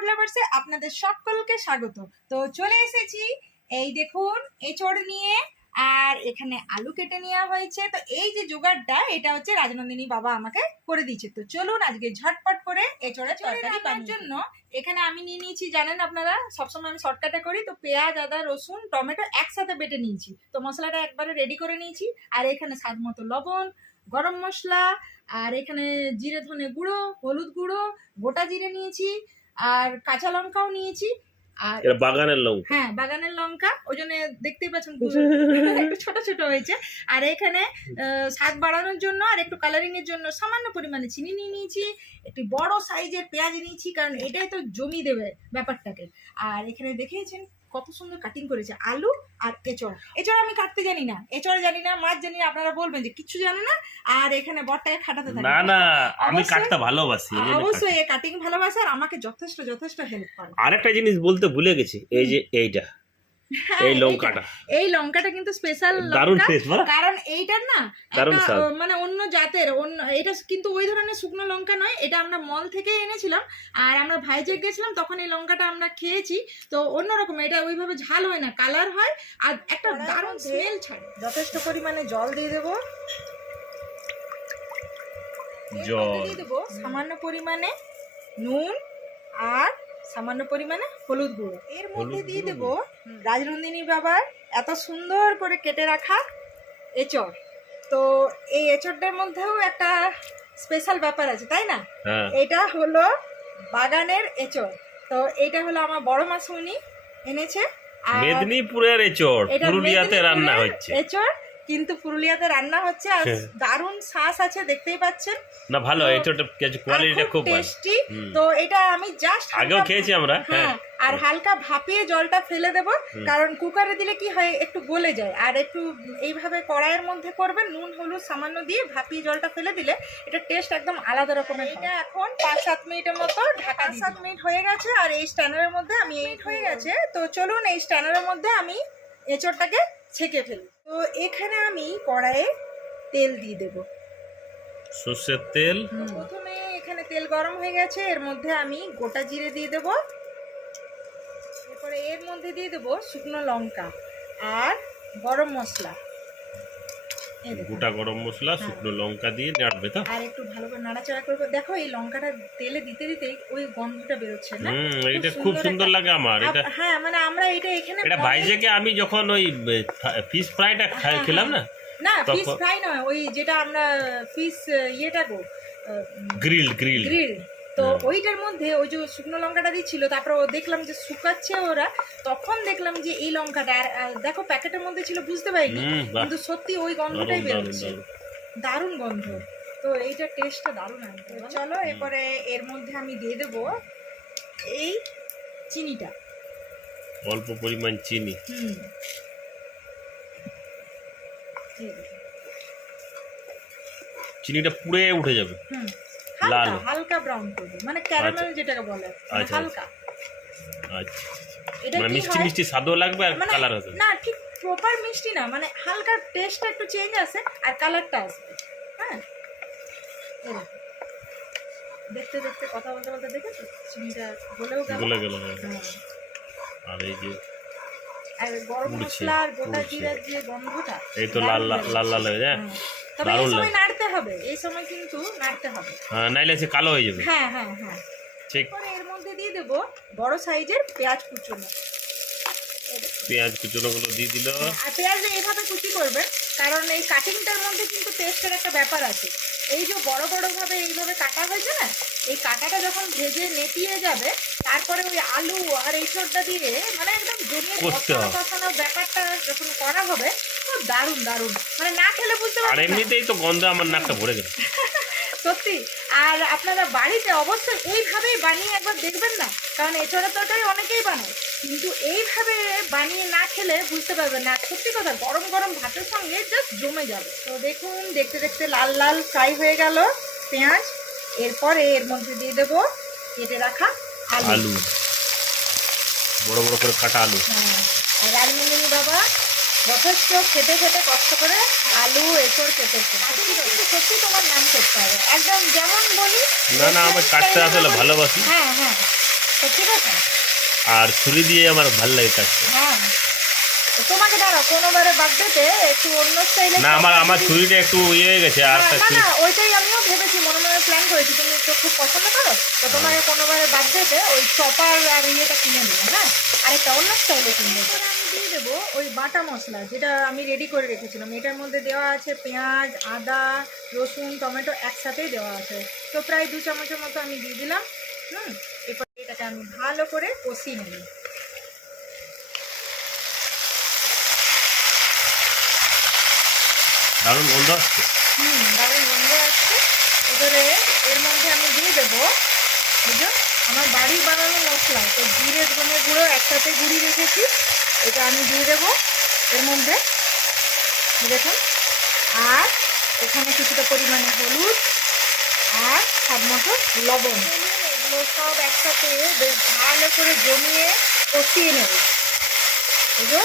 Food লাভার্সে আপনাদের সকলকে স্বাগত। তো চলে এসেছি, এই দেখুন এঁচড় নিয়ে, আর এখানে আলু কেটে নেওয়া হয়েছে। তো এই যে জোগাড়টা, এটা হচ্ছে রাজনন্দিনী বাবা আমাকে করে দিয়েছে। তো চলুন আজকে ঝটপট করে এঁচড়ের তরকারি বানানোর জন্য এখানে আমি নিয়ে নিয়েছি, জানেন আপনারা সবসময় আমি শর্টকাটে করি, তো পেঁয়াজ, আদা, রসুন, টমেটো একসাথে বেটে নিয়েছি। তো মশলাটা একবারে রেডি করে নিয়েছি। আর এখানে স্বাদ মতো লবণ, গরম মশলা, আর এখানে জিরে ধনে গুঁড়ো, হলুদ গুঁড়ো, গোটা জিরে নিয়েছি, আর কাঁচা লঙ্কাও নিয়েছি। আর বাগানের লঙ্কা, হ্যাঁ বাগানের লঙ্কা, ওই জন্য দেখতেই পাচ্ছেন একটু ছোট ছোট হয়েছে। আর এখানে স্বাদ বাড়ানোর জন্য আর একটু কালারিং এর জন্য সামান্য পরিমাণে চিনি নিয়ে নিয়েছি। একটি বড় সাইজের পেঁয়াজ নিয়েছি, কারণ এটাই তো জমি দেবে ব্যাপারটাকে। আর এখানে দেখেছেন কত সুন্দর কাটিং করেছে আলু আর এঁচড়। এঁচড় আমি কাটতে জানি না, এঁচড় জানি না, মাছ জানি না। আপনারা বলবেন যে কিছু জানে না, আর এখানে বরটাকে খাটাতে থাকে। না না, আমি কাটতে ভালোবাসি, অবশ্যই এ কাটিং ভালোবাসে আর আমাকে যথেষ্ট হেল্প করে। আরেকটা জিনিস বলতে ভুলে গেছি, এই যে এইটা, এই লঙ্কাটা, এই লঙ্কাটা কিন্তু স্পেশাল দারুণ লঙ্কা, টেস্ট বড়, কারণ এইটার না দারুণ একটা স্বাদ। মানে অন্য জাতের, এটা কিন্তু ওই ধরনের শুকনো লঙ্কা নয়। এটা আমরা মল থেকে এনেছিলাম, আর আমরা ভাইজ্যাগ গেছিলাম, তখন এই লঙ্কাটা আমরা খেয়েছি। তো অন্যরকম, এটা ওইভাবে ঝাল হয় না, কালার হয়, আর একটা দারুণ স্মেল ছাড়ে। যথেষ্ট পরিমাণে জল দিয়ে দেবো, দিয়ে দেবো সামান্য পরিমাণে নুন, আর সামান্য পরিমাণে হলুদ গুঁড়ো। এর মধ্যে দিয়ে দেবো রাজনন্দিনী বাবার এত সুন্দর করে কেটে রাখা এঁচড়। তো এই এঁচড়টার মধ্যেও একটা স্পেশাল ব্যাপার আছে, তাই না? এটা হলো বাগানের এঁচড়। তো এটা হলো আমার বড় মাসুনি এনেছে, মেদিনীপুরের এঁচড়, পুরুলিয়াতে রান্না হচ্ছে এঁচড়, কিন্তু পুরুলিয়াতে রান্না হচ্ছে। আর দারুণ শ্বাস আছে, দেখতেই পাচ্ছেন না, ভালো এঁচড়টা, কোয়ালিটিটা খুব টেস্টি। তো এটা আমি জাস্ট আগেও খেয়েছি আমরা, হ্যাঁ, আর হালকা ভাপিয়ে জলটা ফেলে দেব, কারণ কুকারে দিলে কি হয় একটু গলে যায়। আর একটু এইভাবে কড়াইয়ের মধ্যে করবেন, নুন হলুদ সামান্য দিয়ে ভাপিয়ে জলটা ফেলে দিলে এটা টেস্ট একদম আলাদা রকমের। এটা এখন 5-7 মিনিটের মতো ঢাকা, 7 মিনিট হয়ে গেছে। আর এই স্ট্যান্ডারের মধ্যে আমি হয়ে গেছে। তো চলুন এই স্ট্যান্ডারের মধ্যে আমি এঁচড়টাকে ছেঁকে ফেলি। তো এখানে আমি কড়াইয়ে তেল দিয়ে দেব, সরষের তেল। প্রথমে এখানে তেল গরম হয়ে গেছে, এর মধ্যে আমি গোটা জিরে দিয়ে দেব। এরপরে এর মধ্যে দিয়ে দেব শুকনো লঙ্কা আর গরম মশলা, গোটা গরম মশলা, শুকনো লঙ্কা দিয়ে নাড়বে তো, আর একটু ভালো করে নাড়াচাড়া করবে। দেখো এই লঙ্কাটা তেলে দিতে দিতে ওই গন্ধটা বেরোচ্ছে না, এটা খুব সুন্দর লাগে আমার। এটা হ্যাঁ, মানে আমরা এটা এখানে এটা ভাইজ্যাগে আমি যখন ওই ফিশ ফ্রাইটা খেলাম না, না ফিশ ফ্রাই নয়, ওই যেটা আমরা ফিশ ইয়েটা গো, গ্রিল। তো ওইটার মধ্যে ওই যে শুকনো লঙ্কাটা দিচ্ছিল, তারপর দেখলাম যে শুকাচ্ছে ওরা, তখন দেখলাম যে এই লঙ্কাটা, আর দেখো প্যাকেটের মধ্যে ছিল বুঝতে পারিনি, কিন্তু সত্যি ওই গন্ধটাই বেরোচ্ছে, দারুণ গন্ধ। তো এইটা টেস্টটা দারুণ আসবে। চলো এরপরে এর মধ্যে আমি দিয়ে দেবো এই চিনিটা, অল্প পরিমাণ চিনি। চিনিটা পুড়ে উঠে যাবে, লাল হালকা ব্রাউন করবে, মানে ক্যারামেল যেটাকে বলে, হালকা। আচ্ছা, এটা মানে মিষ্টি মিষ্টি স্বাদও লাগবে আর কালার হবে না, ঠিক প্রপার মিষ্টি না, মানে হালকা টেস্টটা একটু চেঞ্জ আসে আর কালারটা আসবে। হ্যাঁ, দেখতে দেখতে কথা বলতে বলতে দেখেছো চিনিটা গলে গেল। আর এই যে আর গরম মশলা আর গোটা জিরার যে গন্ধটা, এই তো লাল লাল লাল হয়ে যায়, তবে এই সময় নাড়তে হবে, এই সময় কিন্তু নাড়তে হবে, নাইলে সে কালো হয়ে যাবে। হ্যাঁ হ্যাঁ হ্যাঁ, ঠিক। এর মধ্যে দিয়ে দেব বড় সাইজের পেঁয়াজ কুচনো, পেঁয়াজ কুচনোগুলো দিয়ে দিল। আর পেঁয়াজ এইভাবে কুচি করবেন, কারণ এই কাটিংটার মধ্যে কিন্তু টেস্টের একটা ব্যাপার আছে। এই যে বড় বড় ভাবে এইভাবে কাটা হয়েছে না, এই কাটাটা যখন ভেজে নেতিয়ে যাবে, তারপরে ওই আলু আর এঁচড়টা দিয়ে মানে একদম জমিয়ে কষানোর ব্যাপারটা যখন করা হবে, তো দারুণ দারুণ, মানে না খেলে বুঝতে পারবেন। আর এমনিতেই তো গন্ধ আমার নাকটা ভরে গেল সত্যি। আর আপনারা বাড়িতে অবশ্যই এইভাবেই বানিয়ে একবার দেখবেন না, কারণ এঁচড়ের তরকারি অনেকেই বানায়, কিন্তু এইভাবে বানিয়ে না খেলে বুঝতে পারবেন না। সত্যি কথা, গরম গরম ভাতের সঙ্গে জাস্ট জমে যাবে। তো দেখুন দেখতে দেখতে লাল লাল ফ্রাই হয়ে গেল পেঁয়াজ। এরপরে এর মধ্যে দিয়ে দেবো কেটে রাখা আলু, বড় বড় করে কাটা আলু। হ্যাঁ, আর রাজনন্দিনী বাবা যথেষ্ট খেতে খেতে কষ্ট করে আলু এঁচড় কেটেছে, কিন্তু সত্যি তোমার নাম করতে হবে একদম, যেমন বলি। না না, আমি কাটতে আসলে ভালোবাসি। হ্যাঁ হ্যাঁ, সত্যি কথা। আর ছুরি দিয়ে আমার ভালো লাগে কাটতে। হ্যাঁ, তো তোমাকে দাঁড়াও কোনোবারে বার্থডেতে একটু অন্য স্টাইলে। না, আমার ছুরিটা একটু ইয়ে হয়ে গেছে। আর না না, ওইটাই আমিও ভেবেছি, মনে মনে প্ল্যান করেছি, তুমি তো খুব পছন্দ করো, তো তোমাকে কোনোবারে বার্থডেতে ওই চপার আর ইয়েটা কিনে দেবো। হ্যাঁ, আরেকটা অন্য স্টাইলে কিনে দেবো। আমি দিয়ে দেবো ওই বাটা মশলা যেটা আমি রেডি করে রেখেছিলাম। এটার মধ্যে দেওয়া আছে পেঁয়াজ, আদা, রসুন, টমেটো একসাথেই দেওয়া আছে। তো প্রায় 2 চামচের মতো আমি দিয়ে দিলাম। এরপর এটাকে আমি ভালো করে কষিয়ে নেব। দারুণ গন্ধ আসছে। দারুণ গন্ধ আসছে। এবারে এর মধ্যে আমি দিয়ে দেবো এই যে আমার বাড়ির বানানো মশলা, তো জিরে ধনে গুঁড়ো একসাথে গুঁড়িয়ে রেখেছি, এটা আমি দিয়ে দেবো এর মধ্যে, দেখুন। আর এখানে কিছুটা পরিমাণে হলুদ আর স্বাদ মতো লবণ, এগুলো সব একসাথে বেশ ভালো করে জমিয়ে কষিয়ে নেব। এই যে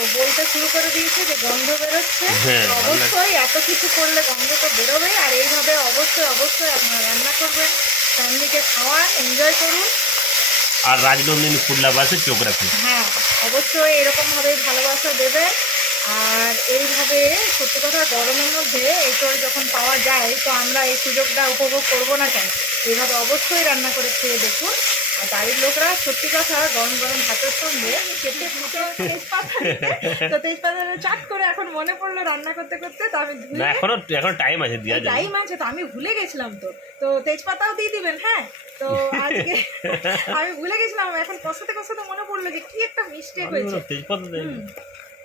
ও বলতে শুরু করে দিয়েছে যে গন্ধ বেরোচ্ছে। হ্যাঁ, অবশ্যই এত কিছু করলে গন্ধ তো বেরোবে, আর এইভাবে অবশ্যই অবশ্যই আপনারা রান্না করবেন, ফ্যামিলিকে খাওয়ান, এনজয় করুন। আর রাজনন্দিনী ফুড লাভার্সে চোখ রাখুন। হ্যাঁ, অবশ্যই এরকমভাবে ভালোবাসা দেবেন। আর এইভাবে সত্যি কথা গরমের মধ্যে এঁচড় যখন পাওয়া যায়, তো আমরা এই সুযোগটা উপভোগ করবো না কেন? এইভাবে অবশ্যই রান্না করে খেয়ে দেখুন। আর বাড়ির লোকরা সত্যি কথা গরম গরম ভাতের সঙ্গে খেতে ফুটে তেজপাতা, তো তেজপাতাটা চাট করে এখন মনে পড়লো রান্না করতে করতে, তো আমি না, এখন টাইম আছে, দিয়া যায়। টাইম আছে তো আমি ভুলে গেছিলাম, তো তেজপাতাও দিয়ে দিবেন। হ্যাঁ, তো আজকে আমি ভুলে গেছিলাম, এখন কষাতে কষাতে মনে পড়লো যে কি একটা মিস্টেক হয়েছে। তেজপাতা দেয়।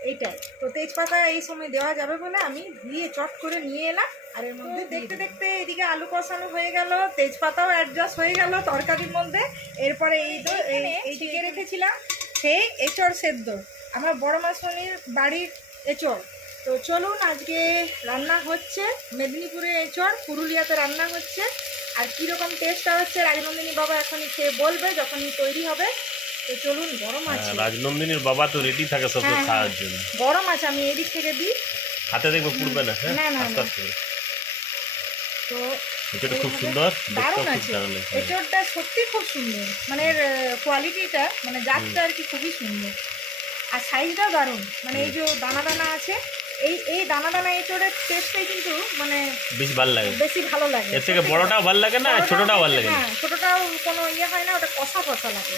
এইটাই তো, তেজপাতা এই সময় দেওয়া যাবে বলে আমি দিয়ে চট করে নিয়ে এলাম। আর এর মধ্যে দেখতে দেখতে এদিকে আলু কষানো হয়ে গেল, তেজপাতাও অ্যাডজাস্ট হয়ে গেল তরকারির মধ্যে। এরপরে এইদিকে রেখেছিলাম সেই এঁচড় সেদ্ধ, আমার বড় মাসনির বাড়ির এঁচড়। তো চলুন, আজকে রান্না হচ্ছে মেদিনীপুরে এঁচড়, পুরুলিয়াতে রান্না হচ্ছে। আর কীরকম টেস্টটা হচ্ছে রাজনন্দিনী বাবা এখনই খেয়ে বলবে যখনই তৈরি হবে। তো চলুন, গরম আছে। রাজনন্দিনীর বাবা তো রেডি থাকে সব খাওয়ার জন্য। গরম আছে, আমি এদিক থেকে দিই, হাতে দেখবো পুড়বে না। হ্যাঁ, না না আস্তে আস্তে। তো এটা খুব সুন্দর, দারুণ আছে এঁচড়টা, সত্যি খুব সুন্দর, মানে এর কোয়ালিটিটা, মানে জাতটা আর কি খুবই সুন্দর। আর সাইজটাও দারুণ, মানে এই যে দানা দানা আছে, এই দানা দানা এঁচড়ের টেস্টটাই কিন্তু মানে বেশি ভালো লাগে, বেশি ভালো লাগে। এর থেকে বড়টাও ভালো লাগে না, ছোটটাও ভালো লাগে না। হ্যাঁ, ছোটটাও কোনো ইয়ে হয় না, ওটা কষা কষা লাগে।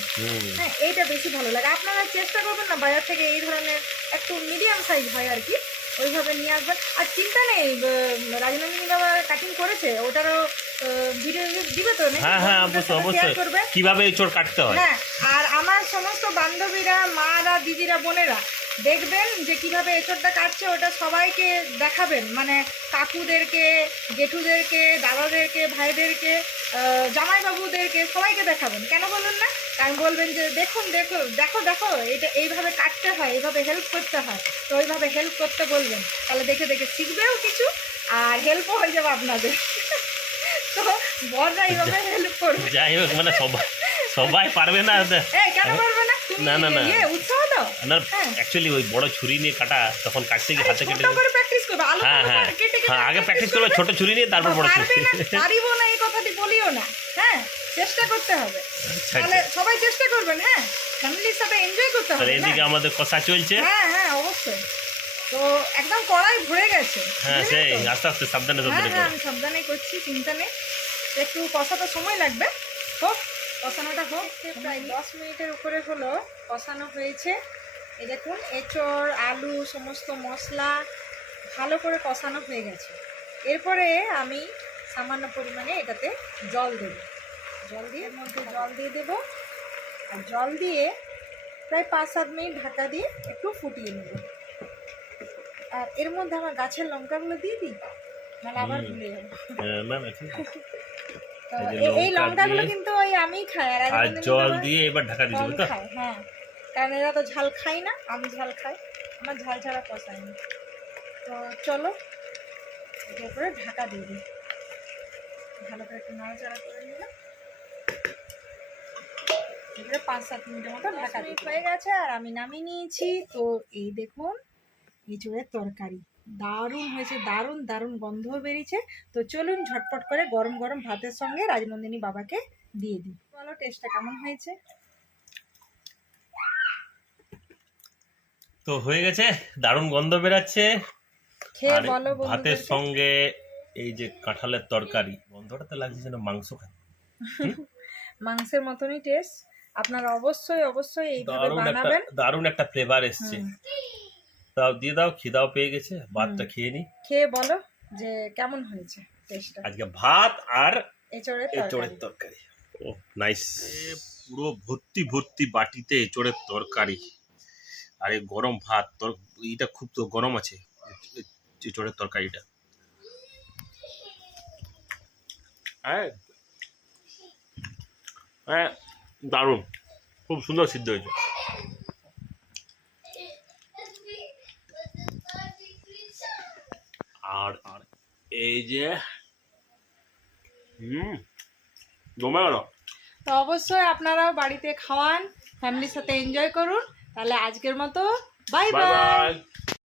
হ্যাঁ, এইটা বেশি ভালো লাগে। আপনারা চেষ্টা করবেন না বাজার থেকে এই ধরনের একটু মিডিয়াম সাইজ হয় আর কি, ওইভাবে নিয়ে আসবেন। আর চিন্তা নেই, রাজনন্দিনী বাবা কাটিং করেছে, ওটারও ভিডিও দিবে তো নাকি? হ্যাঁ হ্যাঁ, অবশ্যই অবশ্যই, কিভাবে এঁচড় কাটতে হয়। হ্যাঁ, আর আমার সমস্ত বান্ধবীরা, মারা, দিদিরা, বোনেরা দেখবেন যে কিভাবে এঁচড়টা কাটছে, ওটা সবাইকে দেখাবেন, মানে কাকুদেরকে, জেঠুদেরকে, দাদাদেরকে, ভাইদেরকে, জামাইবাবুদেরকে সবাইকে দেখাবেন। কেন বলুন না? কারণ বলবেন যে দেখুন, দেখো দেখো দেখো, এটা এইভাবে কাটতে হয়, এইভাবে হেল্প করতে হয়, তো ওইভাবে হেল্প করতে বলবেন, তাহলে দেখে দেখে শিখবেও কিছু, আর হেল্পও হয়ে যাবে আপনাদের। তো বড়রা এইভাবে হেল্প করবে। যাই হোক, মানে সবাই পারবে না। কেন পারবে না? না না না, উৎসাহ দাও না, অ্যাকচুয়ালি ওই বড় ছুরি নিয়ে কাটা, তখন কাটতে গিয়ে হাতে কেটে। প্র্যাকটিস করবে। আলু হ্যাঁ হ্যাঁ হ্যাঁ, আগে প্র্যাকটিস করবে ছোট ছুরি নিয়ে, তারপর বড় ছুরি। পারিব না এই কথাটি বলিও না, হ্যাঁ, চেষ্টা করতে হবে, তাহলে সবাই চেষ্টা করবেন। হ্যাঁ, ফ্যামিলির সাথে এনজয় করতে হবে। এদিকে আমাদের কষা চলছে। হ্যাঁ হ্যাঁ, অবশ্যই। তো একদম কড়াই ভরে গেছে। হ্যাঁ, সেই আস্তে আস্তে সাবধানে হ্যাঁ, আমি সাবধানে করছি, চিন্তা নেই। একটু কষাতে সময় লাগবে, হোক, কষানোটা হোক। প্রায় 10 মিনিটের উপরে হলো কষানো হয়েছে। এই দেখুন, এঁচড়, আলু, সমস্ত মশলা ভালো করে কষানো হয়ে গেছে। এরপরে আমি সামান্য পরিমাণে এটাতে জল দেব, জল দিয়ে এর মধ্যে জল দিয়ে দেব। আর জল দিয়ে প্রায় 5-7 মিনিট ঢাকা দিয়ে একটু ফুটিয়ে নেব। আর এর মধ্যে আমার গাছের লঙ্কাগুলো দিয়ে দিই, নাহলে আবার ভুলে যাবো। এই লঙ্কাগুলো কিন্তু ওই আমি খাই, আর জল দিয়ে এবার ঢাকা দিয়ে দেবো তো। হ্যাঁ, কারণ এরা তো ঝাল খাই না, আমি ঝাল খাই, আমার ঝাল ছাড়া পছায় না। তো চলো, এটার উপরে ঢাকা দিয়ে দিই, ভালো করে একটু নাড়াচাড়া করে নিলাম। এবারে 5-7 মিনিটের মতো ঢাকা দিয়ে হয়ে গেছে, আর আমি নামিয়ে নিয়েছি। তো এই দেখুন, এঁচড়ের তরকারি দারুণ হয়েছে, দারুণ দারুণ গন্ধ বেরিয়েছে। তো চলুন ঝটপট করে গরম গরম ভাতের সঙ্গে রাজনন্দিনী বাবাকে দিয়ে দিই। বলো টেস্টটা কেমন হয়েছে? তো হয়ে গেছে, দারুণ গন্ধ বেরাচ্ছে। খেয়ে আর বলো ভাতের বন্ধুদেরকে। সঙ্গে এই যে কাঁঠালের তরকারি, গন্ধটা তো লাগছে যেন মাংস খাই। মাংসের মতনই টেস্ট। আপনারা অবশ্যই অবশ্যই এইভাবে বানাবেন। দারুণ একটা ফ্লেভার এসছে। তাও দিয়ে দাও, খিদাও পেয়ে গেছে, ভাতটা খেয়ে নি। খেয়ে বলো যে কেমন হয়েছে টেস্টটা। আজকে ভাত আর এঁচড়ের এঁচড়ের তরকারি। ও নাইস। পুরো ভর্তি ভর্তি বাটিতে এঁচড়ের তরকারি আর এই গরম ভাত। এইটা খুব তো গরম আছে এঁচড়ের তরকারিটা। হ্যাঁ হ্যাঁ, দারুণ, খুব সুন্দর সিদ্ধ হয়েছে। আর এই যে জমে গেল। তো অবশ্যই আপনারাও বাড়িতে খাওয়ান, ফ্যামিলির সাথে এনজয় করুন। তাহলে আজকের মতো বাই বাই বাই। বাই।